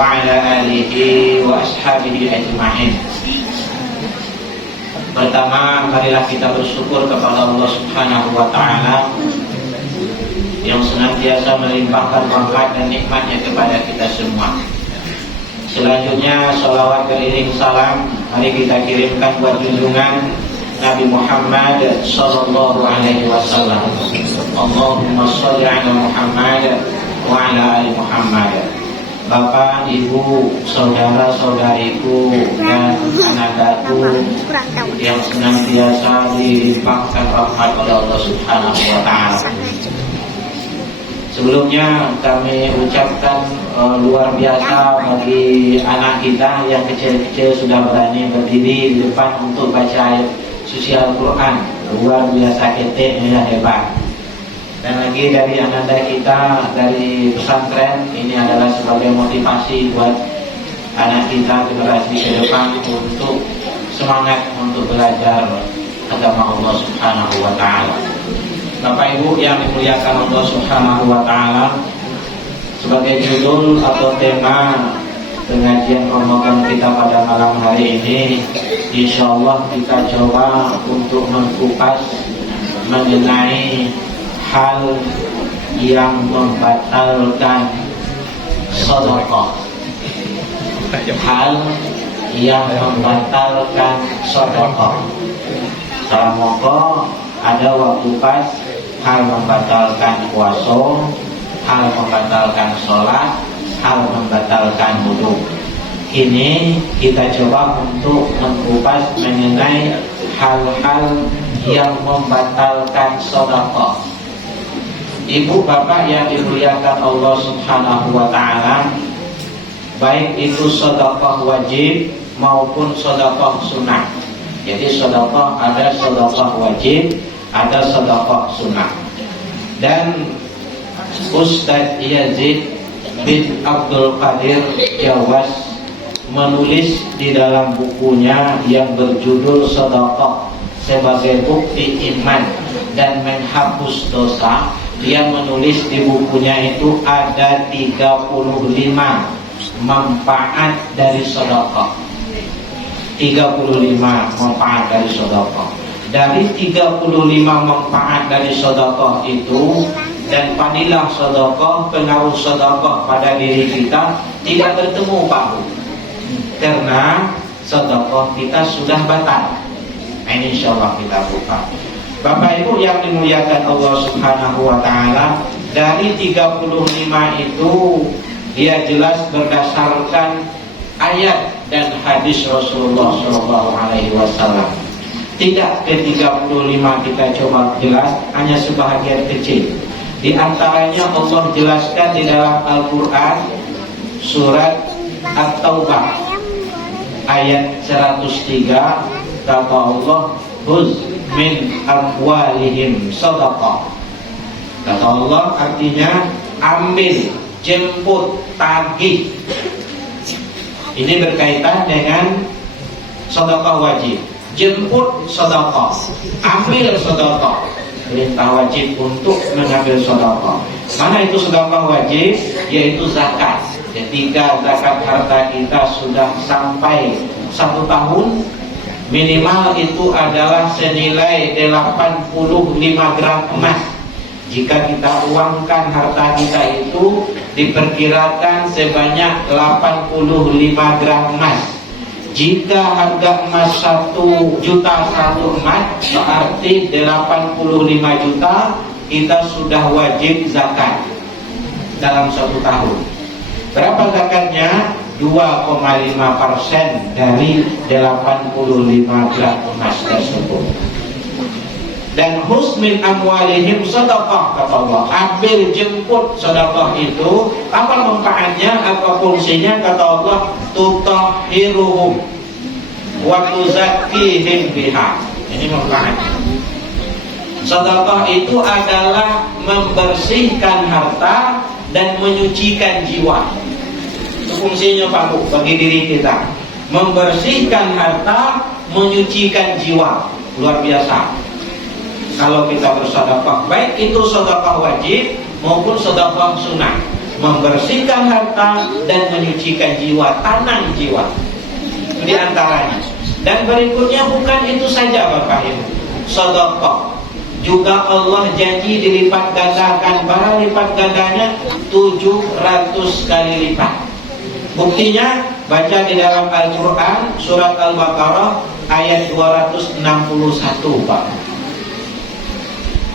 وعلى آله وأصحابه أجمعين. Pertama, marilah kita bersyukur kepada Allah Subhanahu wa Ta'ala yang senantiasa melimpahkan rahmat dan nikmatnya kepada kita semua. Selanjutnya, sholawat beriring salam mari kita kirimkan buat junjungan Nabi Muhammad sallallahu alaihi wasallam. Allahumma sholli ala Muhammad wa ala ali Muhammad. Bapak, ibu, saudara-saudariku dan anak-anakku yang senantiasa dilimpahkan rahmat oleh Allah Subhanahu wa Ta'ala. Sebelumnya kami ucapkan luar biasa bagi anak kita yang kecil-kecil sudah berani berdiri di depan untuk baca ayat suci Al-Quran. Luar biasa, keteknya hebat. Dan lagi dari anak-anak kita dari pesantren, ini adalah sebagai motivasi buat anak kita generasi ke depan untuk semangat untuk belajar agama Allah Subhanahu wa Ta'ala. Bapak Ibu yang dimuliakan Allah Subhanahu wa Ta'ala, sebagai judul atau tema pengajian Ramadan kita pada malam hari ini, insya Allah kita coba untuk mengupas mengenai hal yang membatalkan sedekah. Hal yang membatalkan sedekah. Salah moko ada waktu pas hal membatalkan puasa, hal membatalkan sholat, hal membatalkan wudu. Ini kita coba untuk mengupas mengenai hal-hal yang membatalkan sedekah. Ibu bapak yang dimuliakan Allah Subhanahu wa Ta'ala, baik itu sedekah wajib maupun sedekah sunnah. Jadi sedekah ada sedekah wajib, ada sedekah sunnah. Dan Ustadz Yazid bin Abdul Qadir Jawas menulis di dalam bukunya yang berjudul Sedekah sebagai bukti iman dan menghapus dosa. Dia menulis di bukunya itu ada 35 manfaat dari sedekah. 35 manfaat dari sedekah. Dari 35 manfaat dari sedekah itu dan fadilah sedekah, pengaruh sedekah pada diri kita tidak bertemu bahu. Karena sedekah kita sudah batal. Ini insyaallah kita buka. Bapak Ibu yang dimuliakan Allah Subhanahu wa Ta'ala, dari 35 itu dia jelas berdasarkan ayat dan hadis Rasulullah sallallahu alaihi wasallam. Tidak ke 35 kita coba jelas, hanya sebahagian kecil. Di antaranya Allah jelaskan di dalam Al-Quran surat At-Taubah ayat 103, kata Allah, "Huz min amwalihim sadaqah." Kata Allah artinya ambil, jemput, tagih. Ini berkaitan dengan sedekah wajib. Jemput sedekah, ambil sedekah. Perintah wajib untuk mengambil sedekah. Mana itu sedekah wajib? Yaitu zakat. Ketika zakat harta kita sudah sampai 1 tahun, minimal itu adalah senilai 85 gram emas. Jika kita uangkan harta kita itu diperkirakan sebanyak 85 gram emas. Jika harga emas 1 juta 1 emas, berarti 85 juta kita sudah wajib zakat dalam 1 tahun. Berapa zakatnya? 2,5% dari 85 gram emas tersebut. Dan husmin amwalihim sedekah, kata Allah, ambil jemput sedekah itu. Apa manfaatnya, apa fungsinya? Kata Allah, tutahhiruhum wa tuzakkihim biha. Ini manfaatnya. Sedekah itu adalah membersihkan harta dan menyucikan jiwa. Itu fungsinya Pak Bu bagi diri kita. Membersihkan harta, menyucikan jiwa. Luar biasa. Kalau kita bersedekah, baik itu sedekah wajib maupun sedekah sunnah. membersihkan harta, dan menyucikan jiwa, tanam jiwa. Di antaranya. Dan berikutnya bukan itu saja Bapak Ibu. Sedekah juga Allah janji dilipat gandakan, para lipat gandanya 700 kali lipat. Buktinya baca di dalam Al-Quran surat Al-Baqarah ayat 261 Pak.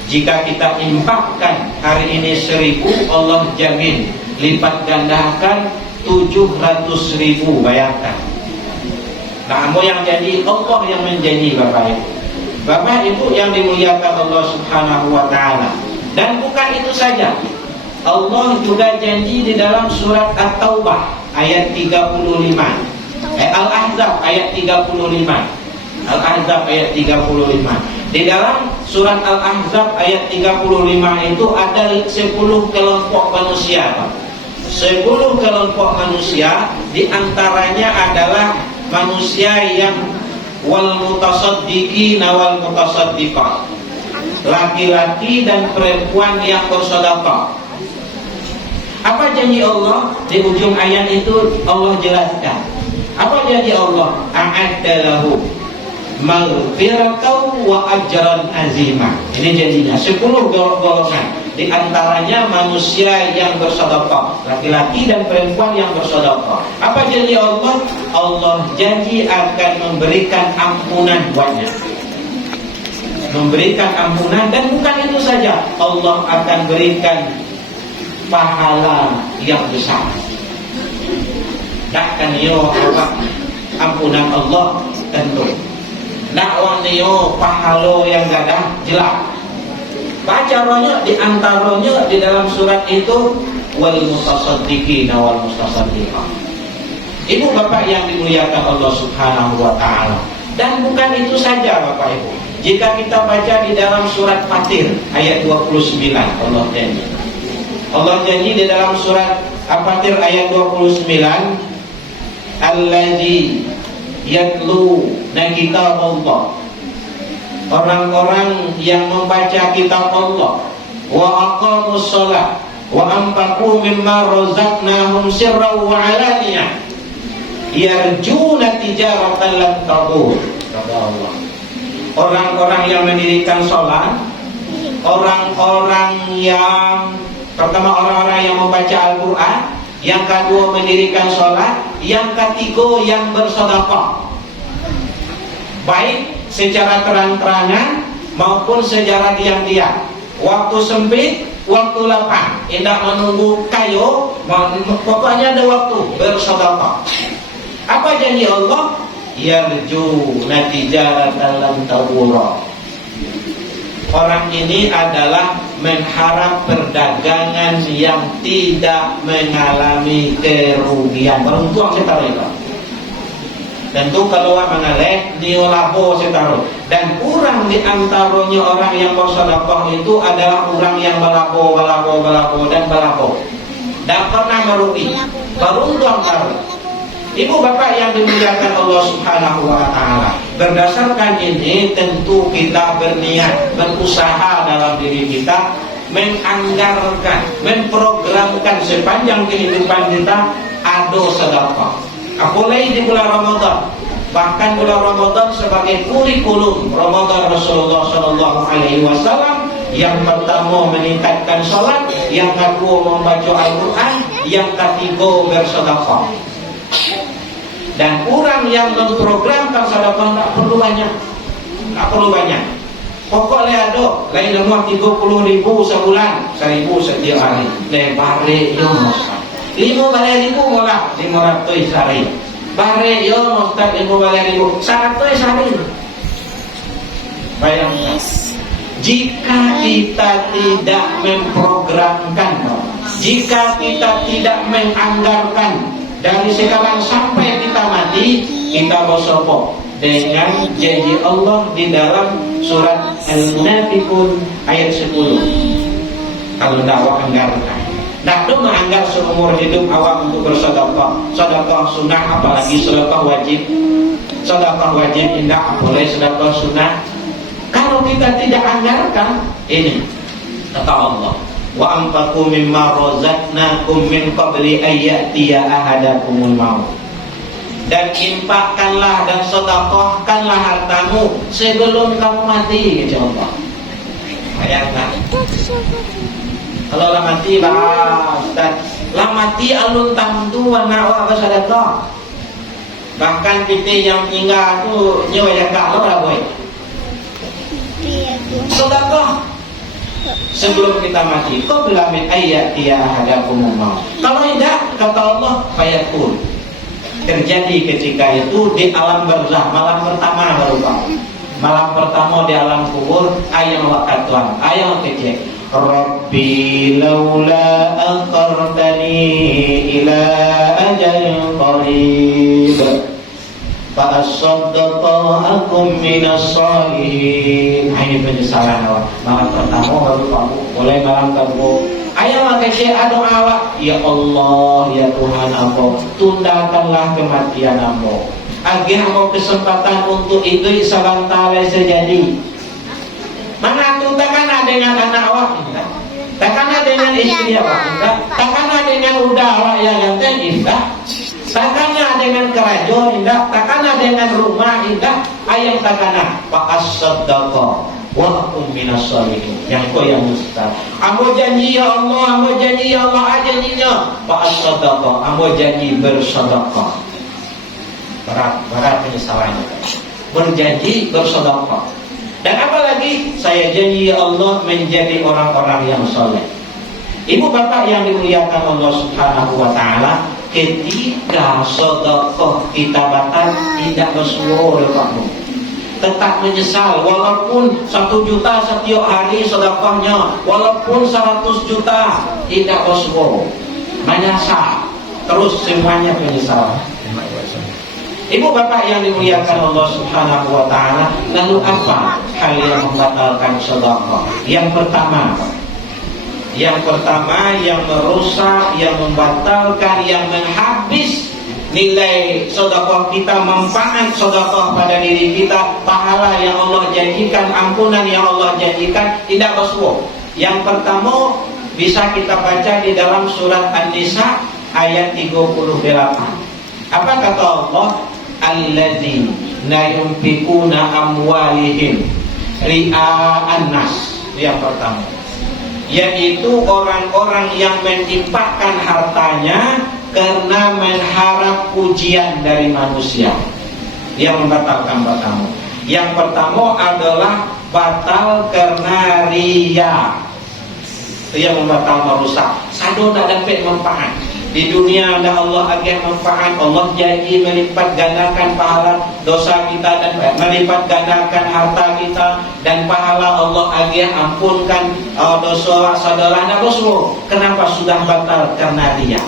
Jika kita infakkan hari ini 1000, Allah jamin lipat gandakan 700.000. Bayangkan. Nah, mau yang jadi Allah yang menjanji Bapak Ibu. Bapak Ibu yang dimuliakan Allah Subhanahu wa Ta'ala. Dan bukan itu saja, Allah juga janji di dalam surat At-Taubah ayat 35, Al-Ahzab ayat 35, Al-Ahzab ayat 35. Di dalam surat Al-Ahzab ayat 35 itu ada 10 kelompok manusia, Pak. 10 kelompok manusia, di antaranya adalah manusia yang wal mutasaddiqina wal mutasaddiqat, laki-laki dan perempuan yang bersedekah. Apa janji Allah? Di ujung ayat itu Allah jelaskan. Apa janji Allah? A'adda lahu maghfiratan wa ajran azima. Ini janjinya 10 golongan. Di antaranya manusia yang bersedekah, laki-laki dan perempuan yang bersedekah. Apa janji Allah? Allah janji akan memberikan ampunan buatnya. Memberikan ampunan, dan bukan itu saja, Allah akan berikan pahala yang besar. Dakkan yo apa ampunan Allah tentu. Dakwah niyo pahala yang gadah jelas. Baca rohnya, di antaranya di dalam surat itu wal mutasaddiqina wal mutasaddiqat. Ibu bapak yang dimuliakan Allah Subhanahu wa Ta'ala. Dan bukan itu saja Bapak Ibu. Jika kita baca di dalam surat Fatir ayat 29, Allah janji. Allah janji di dalam surat Al-Fatir ayat 29, allazi yatlu kitab Allah, orang-orang yang membaca kitab Allah, wa aqamus shalah wa anfaqu mimma razaqnahum sirran wa alaniyah yarjuna tijaratan lan tabur. Kata Allah, orang-orang yang mendirikan sholat, orang-orang yang pertama orang-orang yang membaca Al-Quran, yang kedua mendirikan sholat, yang ketiga yang bersedekah, baik secara terang-terangan maupun secara diam-diam, waktu sempit, waktu lapang, tidak menunggu kayu, pokoknya ada waktu bersedekah. Apa janji Allah? Yarjuna tijaratan lan tabura. Orang ini adalah mengharap perdagangan yang tidak mengalami kerugian. Beruntung saya taruh itu. Tentu keluar mengalih niolabo saya taruh. Dan kurang di antaranya orang yang bersedekah itu adalah orang yang balabo dan balabo. Dan pernah merugi. Beruntung taruh. Ibu bapak yang dimuliakan Allah Subhanahu wa Ta'ala, berdasarkan ini tentu kita berniat, berusaha dalam diri kita, menganggarkan, memprogramkan sepanjang kehidupan kita ada sedekah. Apalagi di bulan Ramadan, bahkan bulan Ramadan sebagai kurikulum Ramadan Rasulullah SAW, yang pertama meningkatkan sholat, yang kedua membaca Al-Quran, yang ketiga bersedekah. Dan orang yang memprogramkan sedekah tak perlu banyak, Pokoknya ada, lain nomor 30.000 sebulan, 1.000 setiap hari. Bare yo Ustaz, 5.000 malah 500 sehari. Bare yo Ustaz 5.000, 100 sehari. Bayangkan, jika kita tidak memprogramkan, jika kita tidak menganggarkan, dari sekarang sampai kita mati, kita bersopo dengan janji Allah di dalam surat Al-Munafiqun ayat 10. Kalau dakwah anggarkan, nak do menganggar seumur hidup awak untuk bersedekah, sedekah sunnah apalagi sedekah wajib. Sedekah wajib indah, boleh sedekah sunnah. Kalau kita tidak anggarkan, ini kata Allah, Wa anfaqu mimma razaqnakum min qabli an ya'tiya ahadakumul maut. Dan infakkanlah dan sedekahkanlah hartamu sebelum kamu mati, kata Allah. Bayangkan. Kalau lah mati Ustaz, lah mati alun tamtu warna wa bersedekah. Bahkan kita yang tinggal tu nyawa jaga lah boy. Sedekah sebelum kita mati. Kau bilang min ayat dia hadakumul maut. Kalau tidak, kata Allah, fayakun. Terjadi ketika itu di alam barzakh, malam pertama baru bangun. Malam pertama di alam kubur, ayang wakatuan, ayang kecek. Rabbi laula akhartani ila ajalin qarib fa asaddaqa akum minas salihin. Ini penyesalan awak. Malam pertama baru bangun, mulai malam kedua. Ayah maka syai'ah doa awak, ya Allah, ya Tuhan aku, tundakanlah kematian aku. Agar mau kesempatan untuk itu sebentar sejadi. Mana tu takkan ada dengan anak awak enggak? Takkan ada dengan istri awak enggak? Takkan ada dengan udah awak yang ganteng enggak? Takkan ada dengan kerajaan enggak? Takkan ada dengan rumah enggak? Ayah takkan Pak as-saddaqa wa kum minas salihin. Yang kau yang mustahil. Ambo janji ya Allah, ambo janji ya Allah, janjinya Pak as-saddaqa, ambo janji bersedekah. Berat penyesalannya. Berjanji bersedekah. Dan apalagi saya janji ya Allah menjadi orang-orang yang soleh. Ibu bapak yang dimuliakan Allah Subhanahu wa taala, ketika sedekah kita batal tidak bersuara Pakmu. Tetap menyesal walaupun 1 juta setiap hari sedekahnya, walaupun 100 juta tidak bersuara. Menyesal terus semuanya penyesalan. Ibu bapak yang dimuliakan Allah Subhanahu wa taala, lalu apa hal yang membatalkan sedekah? Yang pertama yang merusak, yang membatalkan, yang menghabis nilai sedekah kita, manfaat sedekah pada diri kita, pahala yang Allah janjikan, ampunan yang Allah janjikan tidak bersuara. Yang pertama bisa kita baca di dalam surat An-Nisa ayat 38. Apa kata Allah? Alladzina yunfikuna amwalihim ria'an nas. Yang pertama, yaitu orang-orang yang menginfakkan hartanya karena mengharap pujian dari manusia. Yang membatalkan pertama. Yang pertama adalah batal karena riya. Itu yang membatalkan merusak. Sado tak dapat manfaat. Di dunia ada Allah agar manfaat. Allah janji melipat gandakan pahala dosa kita dan melipat gandakan harta kita, dan pahala Allah agar ampunkan dosa saudara dan dosa. Kenapa sudah batal? Karena dia.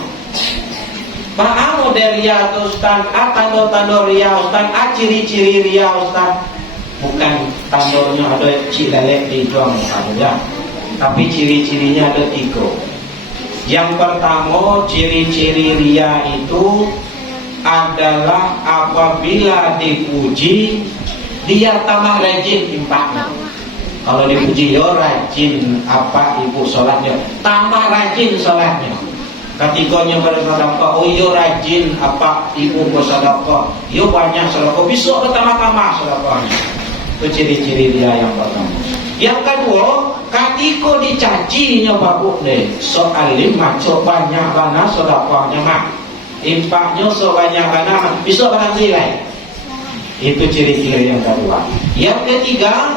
Paham dari ria Ustaz? Tanda-tanda ria Ustaz? Ciri-ciri ria Ustaz? Bukan tandanya ada cilelek di juang saja, tapi ciri-cirinya ada 3. Yang pertama, ciri-ciri ria itu adalah apabila dipuji dia tambah rajin infaknya. Kalau dipuji yo rajin apa ibu sholatnya, tambah rajin sholatnya. Ketiganya bersedekah, oh yo rajin apa ibu bersedekah, yo banyak sedekah, besok pertama-tama sedekahnya. Itu ciri-ciri dia yang pertama. Yang kedua, ketika dicacinya bapak deh, soal lima banyak mana sedekahnya mah, infaknya sebanyak mana, besok berhenti lain. Itu ciri-ciri yang kedua. Yang ketiga,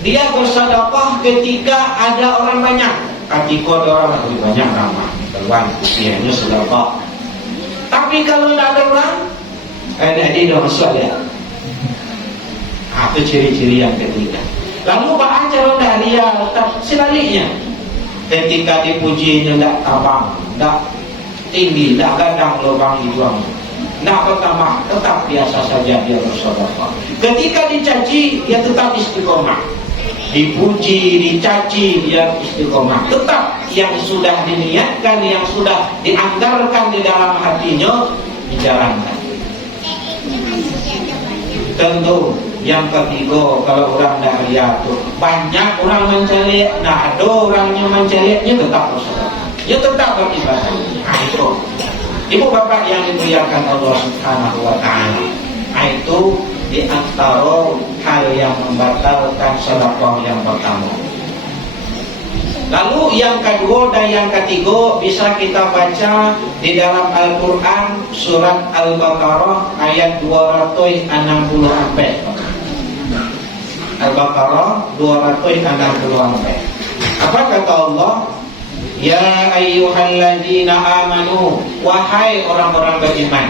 dia bersedekah ketika ada orang banyak. Ketika ada orang lebih banyak ramah, keluar usianya sedekah. Tapi kalau tidak ada orang, dia dah masuk ya. Itu ciri-ciri yang ketiga. Lalu baca ronda dia sebaliknya. Ketika dipujinya tidak tabang, tidak tinggi, tidak gadang lubang hidung, tidak pertama, tetap biasa saja dia bersedekah. Ketika dicaci, dia tetap istiqomah. Dipuji, dicaci, dia istiqomah. Tetap yang sudah diniatkan, yang sudah dianggarkan di dalam hatinya dijalankan. Tentu Yang ketiga, kalau orang dah lihat tuh banyak orang mencari, nah ada orangnya mencarinya tetap bersedekah, dia tetap beribadah. Nah, itu ibu bapak yang dimuliakan Allah Subhanahu wa Ta'ala, itu di antara hal yang membatalkan sedekah yang pertama. Lalu yang kedua dan yang ketiga bisa kita baca di dalam Al-Quran surat Al-Baqarah ayat 264. Al-Baqarah 264. Apa kata Allah? Ya ayyuhalladzina amanu, wahai orang-orang beriman.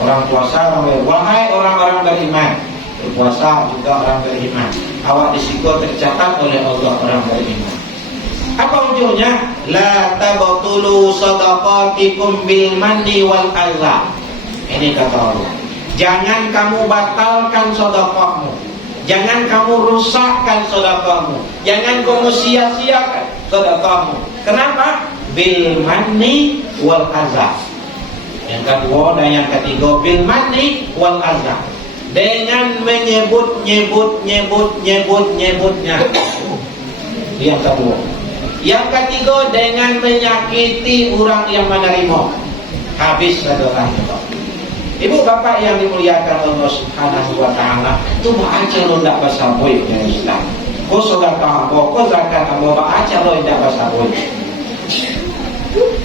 Orang puasa, wahai orang-orang beriman. Berpuasa juga orang beriman. Awak disiko tercatat oleh Allah orang beriman. Apa ujungnya? La tabtulu shadaqatikum bil manni wal adza. Ini kata Allah. Jangan kamu batalkan sedekahmu. Jangan kamu rusakkan sedekahmu. Jangan kamu sia-siakan sedekahmu. Kenapa? Bil manni wal adza. Yang kedua dan yang ketiga, bil manni wal adza. Dengan menyebutnya. Yang kedua. Yang ketiga, dengan menyakiti orang yang menerima. Habis sedekahnya. Ibu bapak yang dimuliakan Allah Subhanahu wa Ta'ala, itu baca lo ndak bahasa boy ya Islam. Kau sedekah apa, kau zakat apa, baca lo ndak bahasa boy.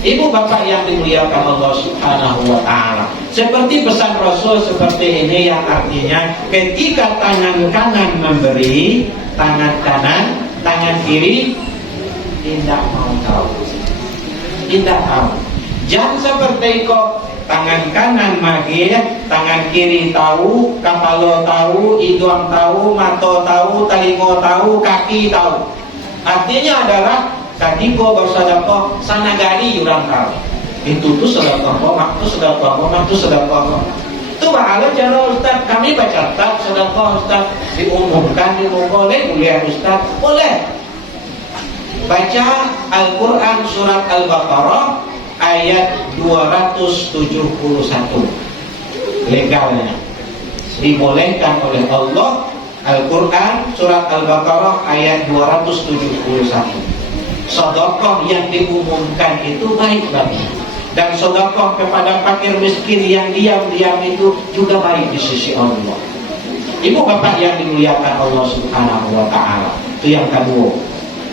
Ibu bapak yang dimuliakan Allah Subhanahu wa Ta'ala, seperti pesan Rasul seperti ini yang artinya ketika tangan kanan memberi, tangan kanan, tangan kiri tidak mau tahu. Tidak tahu. Jangan seperti kau tangan kanan magir, tangan kiri tahu, kepala tahu, hidung tahu, mata tahu, telinga tahu, kaki tahu. Artinya adalah tadi kau bersedekah sana gari orang tahu. Itu tuh sedekah, waktu sedekah, waktu sedekah. Itu bahala cara Ustaz. Kami baca tak sedekah Ustaz diumumkan di boleh Ustaz, boleh. Baca Al-Quran surat Al-Baqarah ayat 271. Legalnya dibolehkan oleh Allah. Al-Quran surat Al-Baqarah ayat 271. Sedekah yang diumumkan itu baik bagi. Dan sedekah kepada fakir miskin yang diam-diam itu juga baik di sisi Allah. Ibu bapak yang dimuliakan Allah Subhanahu wa Ta'ala, itu yang kedua,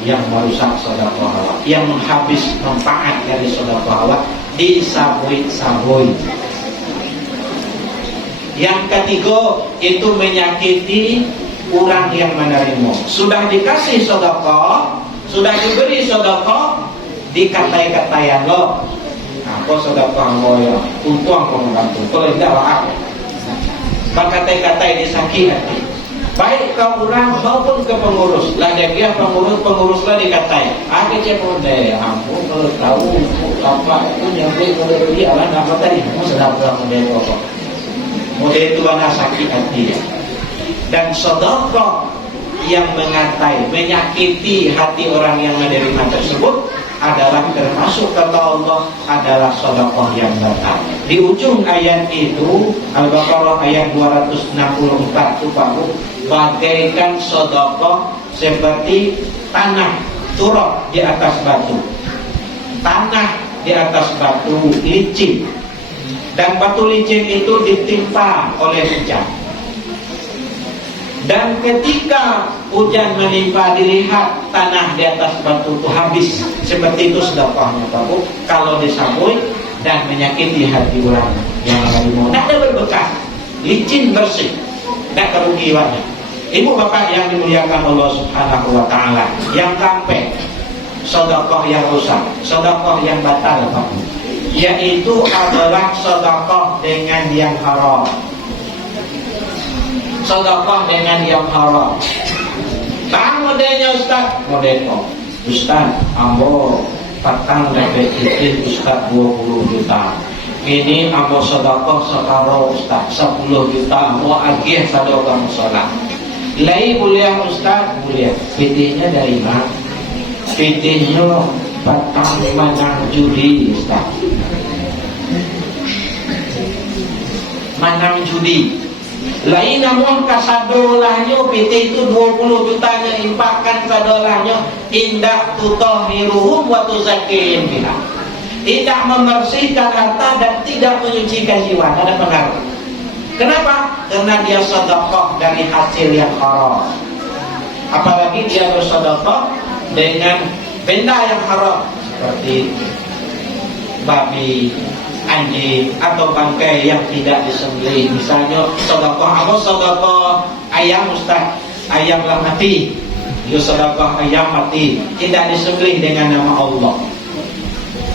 yang merusak sedekah, yang menghabis manfaat dari sedekah, disabui-sabui. Yang ketiga itu menyakiti orang yang menerima. Sudah dikasih sedekah, sudah diberi sedekah, dikatai-katayan lo. Apa sedekah lo ya? Untung kau membantu. Kalau tidak lah apa? Katai-katai disakiti. Baik ke orang maupun ke pengurus. Lah dia pengurus lah dikatai. Ada cekode, ampun kalau tahu apa itu nyampe kalau dia lah apa tadi? Mau sedap orang model apa? Model itu mana sakit hati. Dan sedekah yang mengatai, menyakiti hati orang yang menerima tersebut adalah termasuk kata Allah adalah sedekah yang batal. Di ujung ayat itu Al-Baqarah ayat 264 itu bagaikan sedekah seperti tanah turab di atas batu. Tanah di atas batu licin. Dan batu licin itu ditimpa oleh hujan. Dan ketika hujan menimpa dilihat tanah di atas batu itu habis. Seperti itu sedekahnya Bapak. Kalau disabui dan menyakiti hati orang yang menerima, tidak ada berbekas, licin bersih, tidak kerugiannya. Ibu bapak yang dimuliakan Allah Subhanahu wa Ta'ala, yang sampai sedekah yang rusak, sedekah yang batal Bapak, yaitu adalah sedekah dengan yang haram. Sedekah dengan yang haram. Bang modelnya Ustaz, modelnya Ustaz, ambo patang dapat izin Ustaz 20 juta. Ini ambo sedekah separuh Ustaz 10 juta. Mau agih sedekah musola. Lai mulia Ustaz, mulia. PT-nya dari mana? PT-nya patang manang judi Ustaz. Manang judi. Lain namun kasadolahnya PT itu 20 jutanya infakkan sadolahnya indak tutahhiruhum wa tuzakihim biha. Tidak membersihkan harta dan tidak menyucikan jiwa. Ada pengaruh. Kenapa? Karena dia sedekah dari hasil yang haram. Apalagi dia bersedekah dengan benda yang haram seperti babi, anjing atau bangkai yang tidak disembelih. Misalnya sedekah apa? Sedekah ayam Ustaz, ayam yang mati. Dia sedekah ayam mati tidak disembelih dengan nama Allah.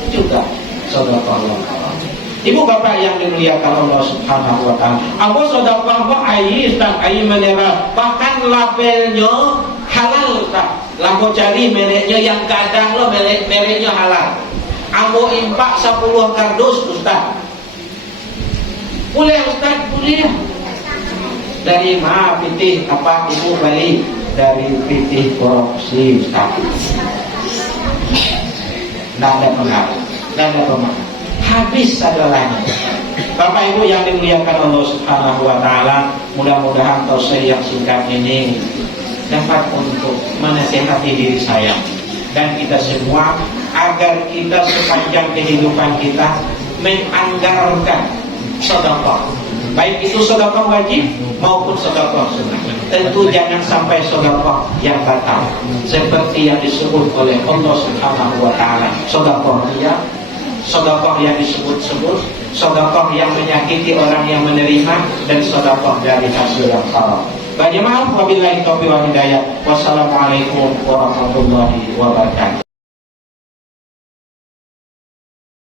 Juga sedekah yang haram. Ibu bapak yang dimuliakan Allah Subhanahu wa taala. Apa sedekah apa ayi Ustaz, ayi menera. Bahkan labelnya halal Ustaz. Lalu cari mereknya yang kadang lo mereknya halal. Ambo impak 10 kardus Ustaz. Boleh Ustaz, boleh. Dari mana pitih apa ibu balik? Dari pitih korupsi Ustaz. Tidak ada pengaruh, tidak ada pengaruh. Habis sadolahnya. Bapak ibu yang dimuliakan Allah Subhanahu wa taala, mudah-mudahan tausiah yang singkat ini dapat untuk menasihati diri saya dan kita semua agar kita sepanjang kehidupan kita menganggarkan sedekah, baik itu sedekah wajib maupun sedekah sunnah. Tentu jangan sampai sedekah yang batal seperti yang disebut oleh Allah Subhanahu wa taala, sedekah riya, sedekah yang disebut-sebut, sedekah yang menyakiti orang yang menerima, dan sedekah dari hasil yang haram. Bagaimana? Wabillahi taufiq wal hidayah. Wassalamualaikum warahmatullahi wabarakatuh.